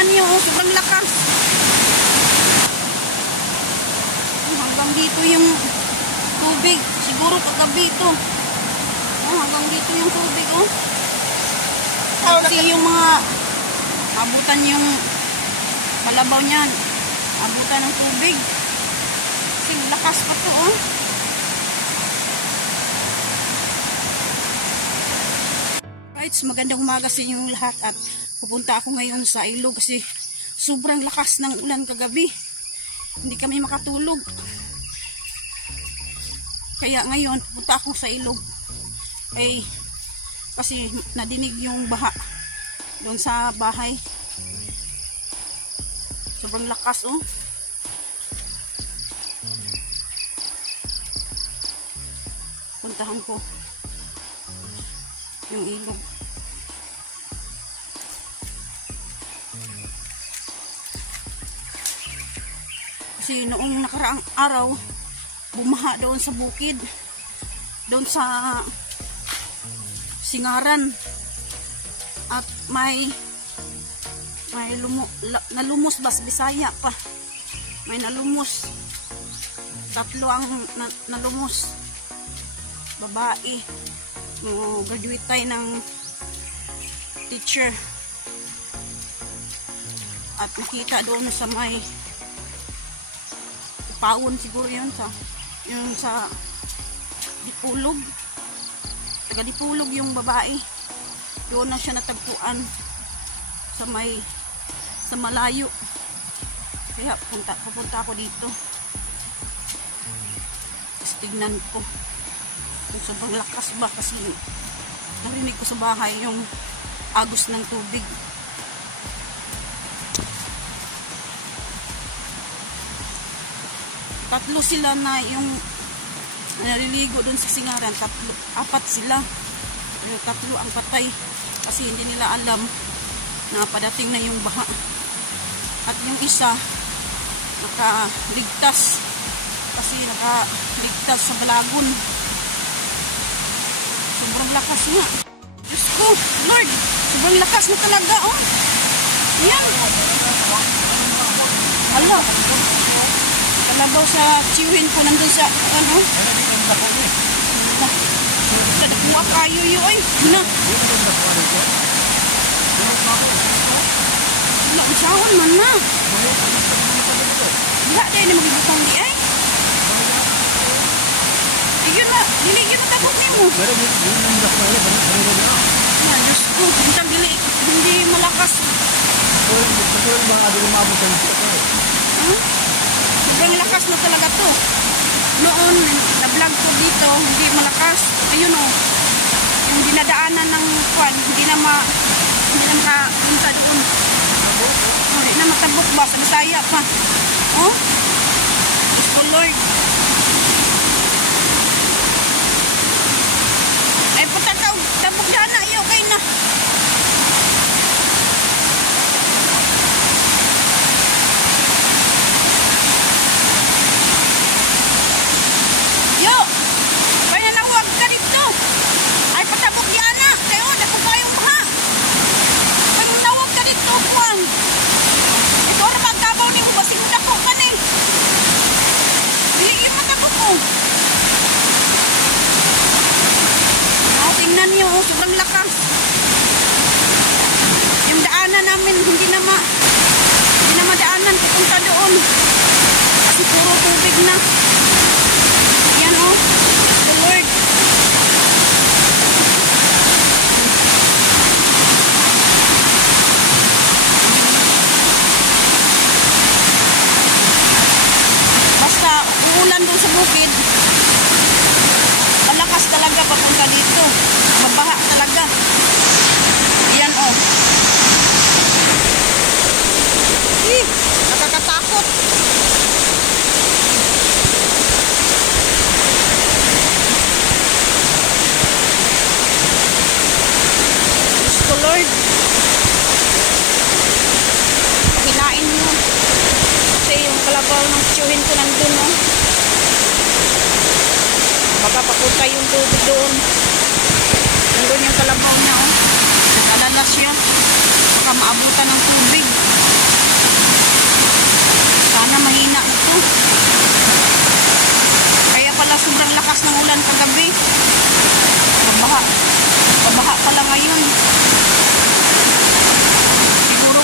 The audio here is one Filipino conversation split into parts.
tingnan niyo, oh, sobrang lakas. Hanggang dito yung tubig. Siguro kagabi ito. Oh, hanggang dito yung tubig, oh. Kasi yung mga abutan yung kalabaw niyan. Abutan ng tubig. Kasi lakas pa to, oh. Right, magandang umaga sa inyong lahat at pupunta ako ngayon sa ilog kasi sobrang lakas ng ulan kagabi. Hindi kami makatulog. Kaya ngayon pupunta ako sa ilog. Ay kasi nadinig yung baha doon sa bahay. Sobrang lakas, oh. Puntahan ko yung ilog. Kasi noong nakaraang araw bumaha doon sa bukid, doon sa Singaran, at may nalumos ba sa Bisaya pa, may nalumos, 3 ang nalumos, babae, graduate tayo ng teacher, at nakita doon sa may Pawon siguro yun sa Dipulog, taga Dipulog yung babae. Doon na siya natagpuan sa malayo. Kaya pupunta ako dito. Tapos tignan ko kung sobrang lakas ba, kasi narinig ko sa bahay yung agos ng tubig. Tatlo sila na yung naliligo doon sa Singaran. 4 sila. 3 ang patay kasi hindi nila alam na padating na yung baha. At yung isa nakaligtas kasi nakaligtas sa Balagon. Sobrang lakas nga. Diyos ko, Lord, sobrang lakas na talaga, oh. Yan. Allah, kalabaw sa chiwin ko nandun sa ano. Nakuha kayo yun, ay. Na. Wala, usahon man na. Wala, dahil na magigitang di ay. Ayun na, dili yun na tapos mo. Yan, Diyos ko, hindi malakas. Sobrang lakas na talaga to. Noon, na-vlog ko dito, hindi malakas. Ayun, oh. Yung dinadaanan ng kwan, hindi na makapunta doon. Hindi na matabok ba? Sa Bisaya pa. Oh? Gusto, Lord. Ay, punta tabok na na. Ayaw, kayo na. Yo! Kaya nahuwag ka dito. Ay, patabok yan na. Kaya o, dako kayong maha. Kaya nahuwag ka dito, buwan. Ito na magkabaw ni mo. Basing dako ka ni. Dili yung matabok mo. Oh, tingnan niyo, oh, sobrang lakas. Yung daanan namin, hindi na madaanan. Pupunta doon. Kasi puro tubig na. Yan, oh. The Lord. Basta uulan doon sa bukid, malakas talaga papunta dito. Mabaha talaga. Yan, oh. Nakakatakot. Lord, hinain mo kasi yung kalabaw ng tiyuhin ko nandun, no? Baka papunta yung tubig doon. Nandun yung kalabaw niya, oh. Nag-alala siya baka maabutan ng tubig. ngayon. Siguro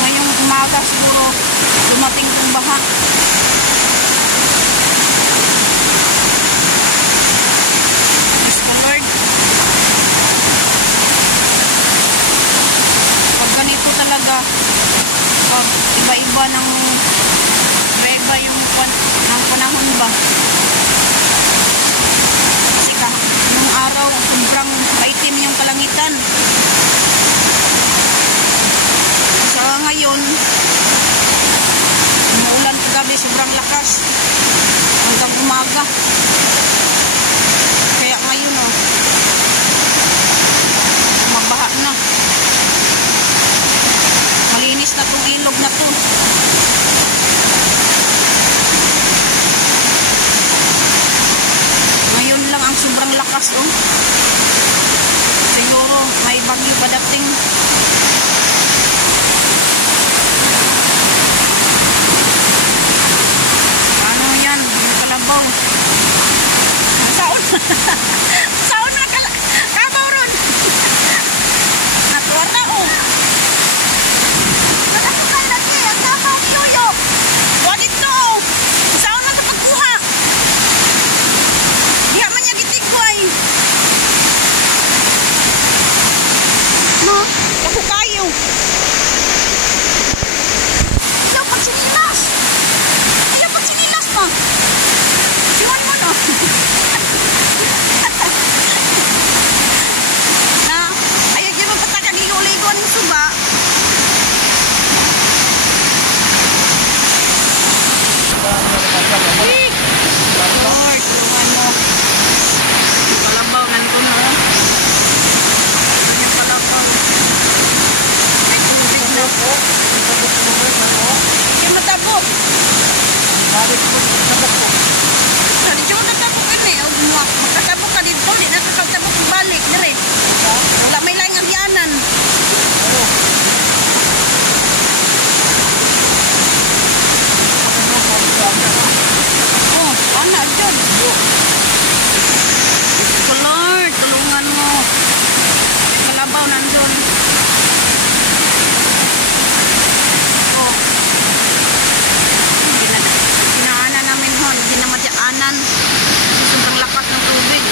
ngayong umaga siguro dumating yung baha. Yes, my Lord. Pag ganito talaga, pag iba-iba yung panahon ba. Kasi nung araw, sobrang maitim yung kalangitan. Sa ngayon, umuulan kagabi, sobrang lakas. Hanggang umaga. Kaya ngayon, mabaha na. Malinis na itong ilog na to. Ngayon lang ang sobrang lakas, oh. Siguro may bagyo padating. Ano yan? Yung kalabaw. Saon? Saon na kalabaw ron. Natuwa na, oh. Natakukan lagi. Ang kalabaw ni Yoyo. Wadid to, oh. Saon na ito pagkuha. Diha man niya gitigway. No? Ako kayo. Ayaw pagsinilas. Ayaw pagsinilas pa. Siwan mo, no? Na, ayaw dyan magpataga ligo-ligo ng suba. Lord, tulungan mo. Yung kalabaw, nandun, no? Yung kalabaw. May tubig na. Yung matabok. Di siya matabok yun eh. Magkatabok ka dito. Di na kakatabok balik. Dire. Wala may laing agyanan. Oh, anak dyan. So Lord, tulungan mo. Yung kalabaw nandun. Oh. Ginaanan namin hon. Ginamadyaanan. Sobrang lakas ng tubig.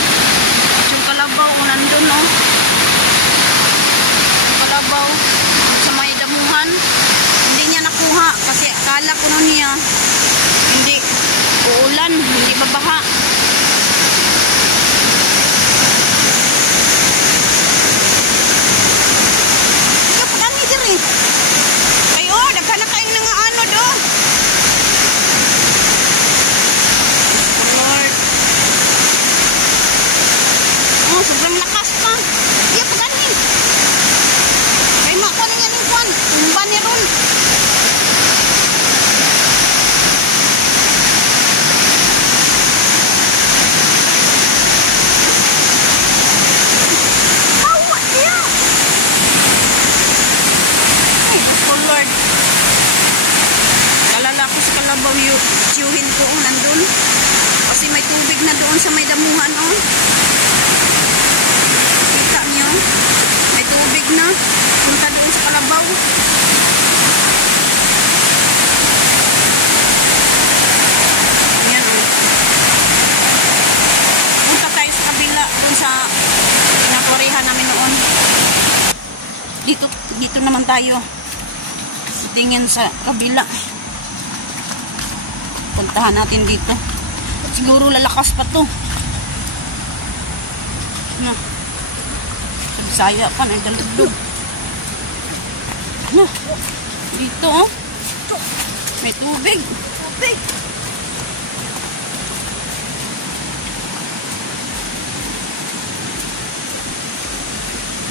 Yung kalabaw nandun, oh. Yung kalabaw sa may damuhan. Hindi niya nakuha kasi akala ko nun niya hindi uulan, hindi babaha. Ikaw pa kami diri. Kayo, daghan na kayo nga ano do. Lord. Oh, sobrang lakas pa. Ikaw pa kami. Kaya makakuha na nga ng kwan. Tumba ni ron. Lord, kalala ko sa kalabaw siyuhin ko nandun kasi may tubig na doon sa may damuhan, oh. Kita niyo may tubig na punta doon sa kalabaw. Ayan, oh. Punta tayo sa kabila doon sa pinakorihan namin noon. Dito naman tayo tingin sa kabila. Puntahan natin dito. Siguro lalakas pa to. No. Sa Bisaya pa na dalugdog. No. Dito, oh. May tubig. Tubig.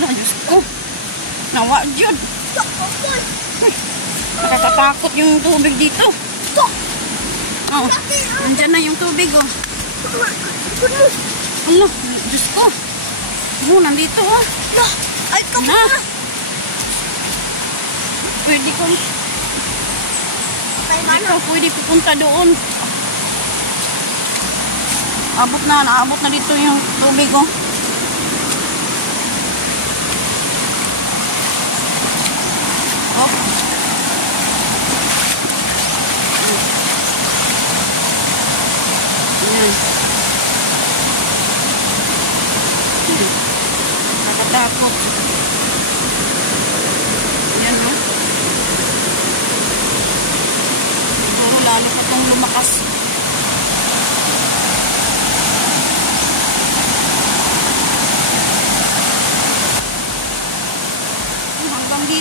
Diyos ko. Nawa dyan. Nakakatakot yung tubig dito. Oh, nandyan na yung tubig, oh. Ano, Diyos ko. Oh, nandito, oh. Ay, na. Pwede kong pwede pupunta doon. Naabot na dito yung tubig, oh.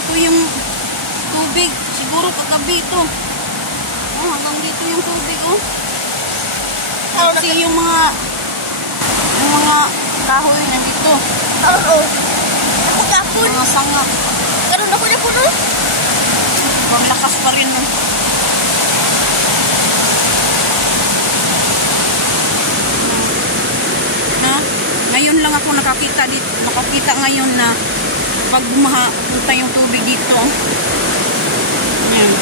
dito yung tubig. Siguro kagabi ito. Oh, hanggang dito yung tubig, oh. Kasi yung mga kahoy nandito. Oo. Ako kapon. Mga sangak. Karoon ako na po, no? Ang lakas pa rin, no? Na, ngayon lang ako nakakita ngayon na pag bumaha, punta yung tubig dito. Ayan.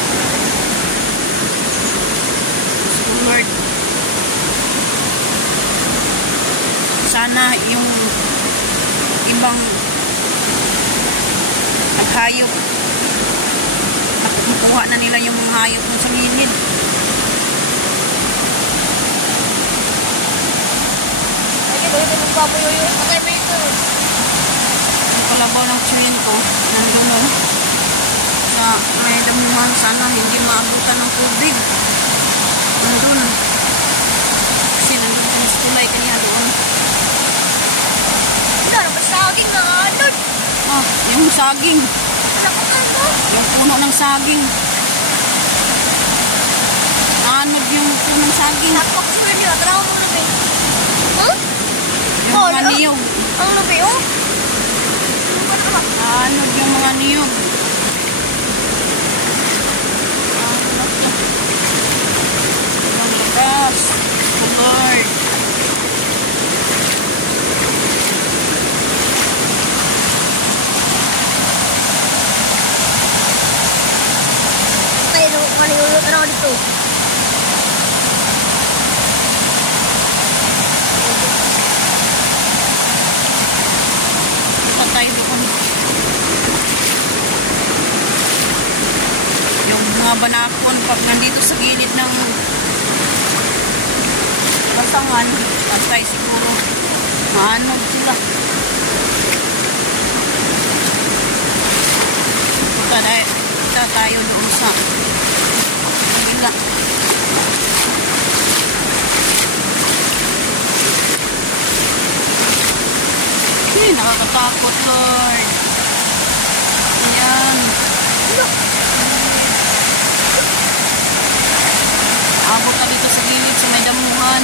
So Lord, sana yung ibang naghayop, nakukuha na nila yung mga hayop mo sa gilid. Yung kalabaw ng chewin ko, nandun nun sa may damuhan, sana hindi maabutan ng tubig. Nandun. Kasi nandun kami sa tulay kanya doon. Wala naman saging na anod. Ah, yung saging. Nakukan ko. Yung puno ng saging. Anod yung puno ng saging. Nakok siya niya. Trabaho mo na ba? Huh? Yung mga niyog. Ang labi, oh. Anod yung mga niyog. Ang lakas. Oh Lord. Tayo, maniulot na ako dito. Punta tayo doon. Yung mga banakon pag nandito sa gilid ng basangan, pantay siguro maanod sila. Punta tayo doon sa kabila. Nakakatakot, Lord. Ayan. Abot na dito sa gilid sa may damuhan.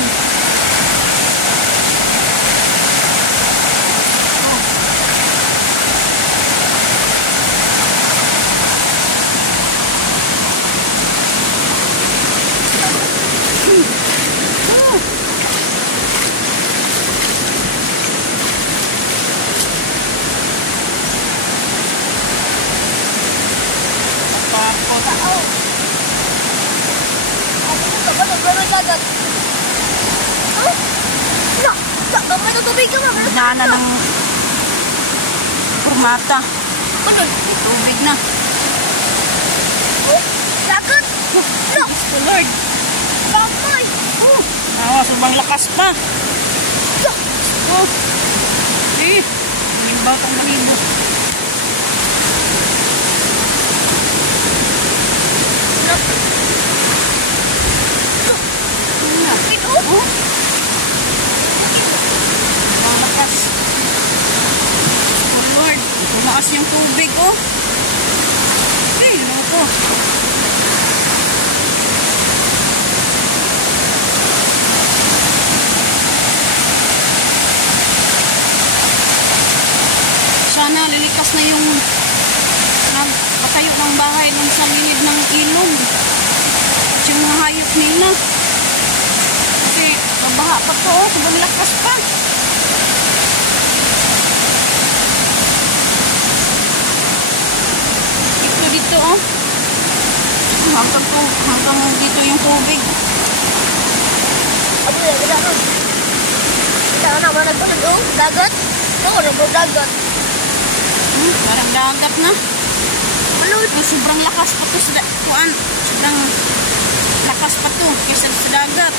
Oh. Takot. Dagat. Oh? Wala. Gamay na tubig ka, ma'am. Nana ng kurmata. Ano? Tubig na. Oh? Dagat? Wala. Oh Lord. Gamay. Oh. Sobrang lakas pa. Wala. Oh. Limba kang malibo. Oh. Ang lakas. Oh Lord, tumaas yung tubig, oh. Loko. Sana lilikas na yung nagpatayo ng bahay dun sa gilid ng ilog. At yung mga hayop nila. Kasi mabaha pa to, oh. Sobrang lakas pa. Dito, oh. Hanggang dito yung tubig. Abo yan, wala nun. Wala na naman nagpunod, oh. Dagat? Oo, dagat. Parang dagat na. Ano? Sobrang lakas pa to sa kuan. Sobrang lakas pa to kaysa sa dagat.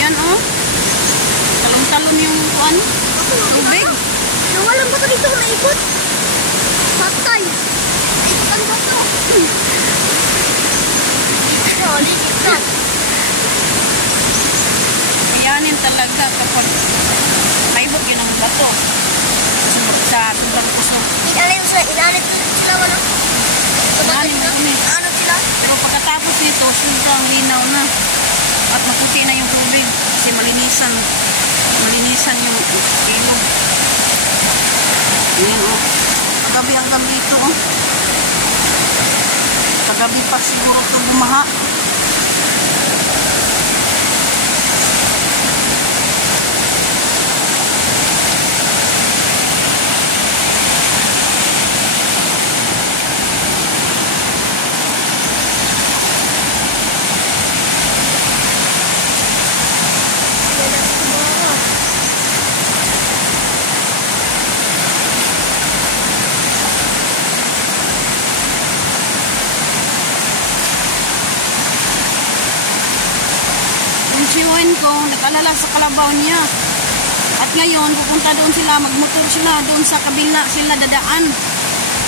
Yan, oh. Talon-talon yung kuan. Tubig. Nawalan ba ito dito na ikot? Patay. Ikutan ba ito? Ligit na. Kayanin talaga kapag maibot yun ang bato. Sa sobrang kusog. Inalit sila, ano? Kasi ito, sobrang linaw na. At maputi na yung tubig. Kasi malinisan. Malinisan yung ilog. Ayan, oh. Kagabi hanggang dito, oh. Kagabi pa siguro ito bumaha. Siwin ko, nag-alala sa kalabaw niya. At ngayon, pupunta doon sila, magmotor sila, doon sa kabila sila dadaan.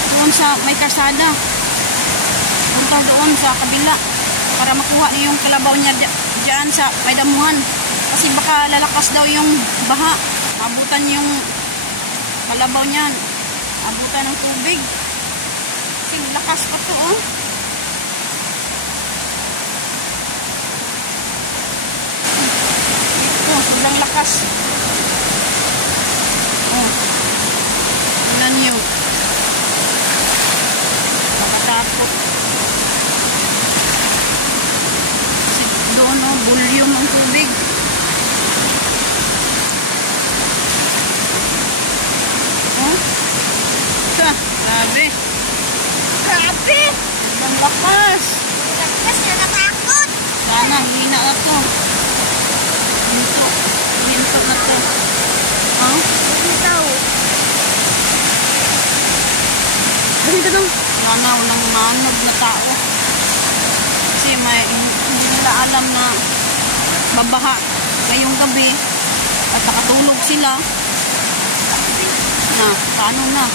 Doon sa may karsada. Punta doon sa kabila para makuha niya yung kalabaw niya dyan sa may damuhan. Kasi baka lalakas daw yung baha. Abutan yung kalabaw niya. Abutan ng tubig. Kasi lakas pa to, oh. Sobrang lakas. Oh. Tingnan nyo. Nakatakot. Kasi doon, oh, volume ng tubig. Oh. Grabe. Grabe! Sobrang lakas. Lakas na natakot. Sana, hina na to. Hinto na to. Oh? Hintaw. Dito dong. Sana, walang manog na tao. Kasi hindi nila alam na babaha ngayong gabi at nakatulog sila. Na, paano na?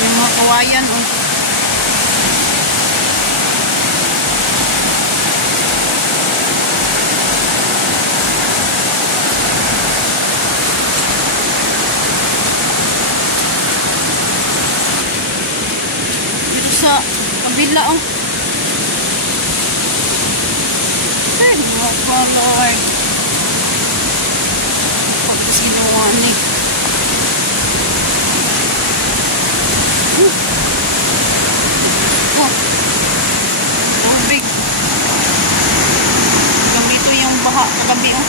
Yung mga kawayan, oh. Dito sa kabila, oh. Ay, mga kalay. Pag sinuwa ni. Oh, tubig. Hanggang dito yung baha kagabi, oh.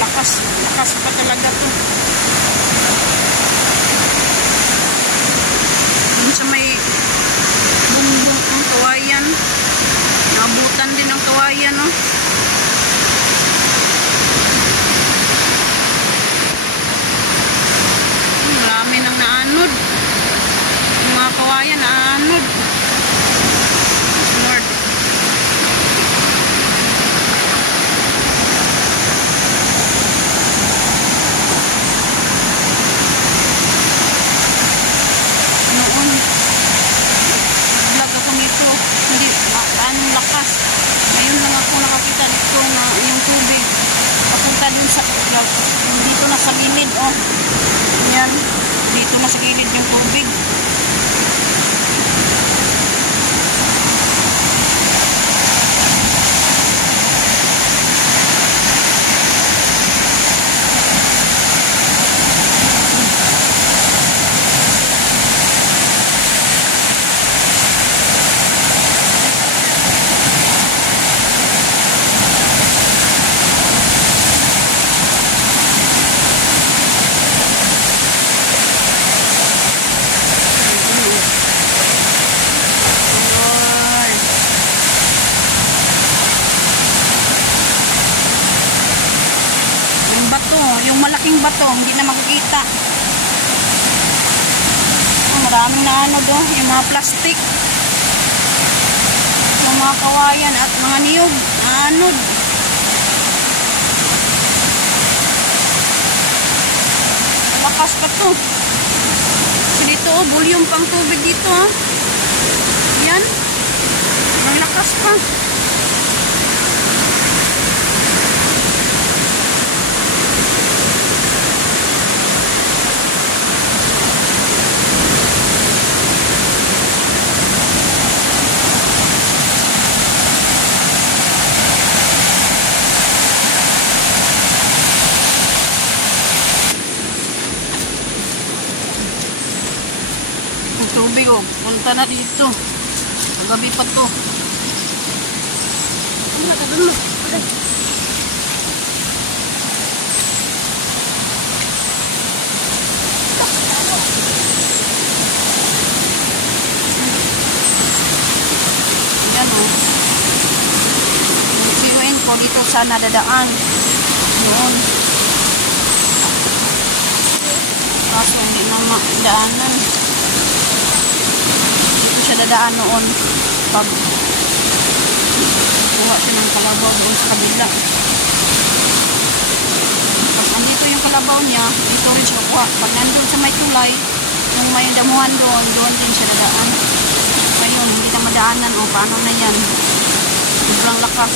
Lakas pa talaga to. Dun sa may bumbong ng kawayan, nabutan din ng kawayan, oh. Marami nang naanod. Yung mga kawayan naanod. Lord. Noon, vlog ako nito. Hindi, anong lakas. Ngayon lang ako nakakita dito na yung tubig. Papunta dun sa, dito na sa gilid, oh. Yan. Dito na sa gilid yung tubig. Yung malaking bato, hindi na makikita. Oh, maraming naanod, oh. Yung mga plastic, yung mga kawayan at mga niyog, naanod. Lakas pa to. So dito, oh, volume pang tubig dito, oh. Yan. Ang lakas pa. tubig oh. Punta na dito. Magabi pa to. Ano ka dun mo? Okay. Yan oh. Yung siwin ko dito sana dadaan. Noon. Kaso hindi na madaanan. Dito siya dadaan noon. Pag kuha siya ng kalabaw doon sa kabila. Pag andito yung kalabaw niya, dito rin siya kuha. Pag nandun sa may tulay, yung may damuhan doon, doon din siya dadaan. Ngayon, hindi na madaanan. O, paano na yan? Sobrang lakas.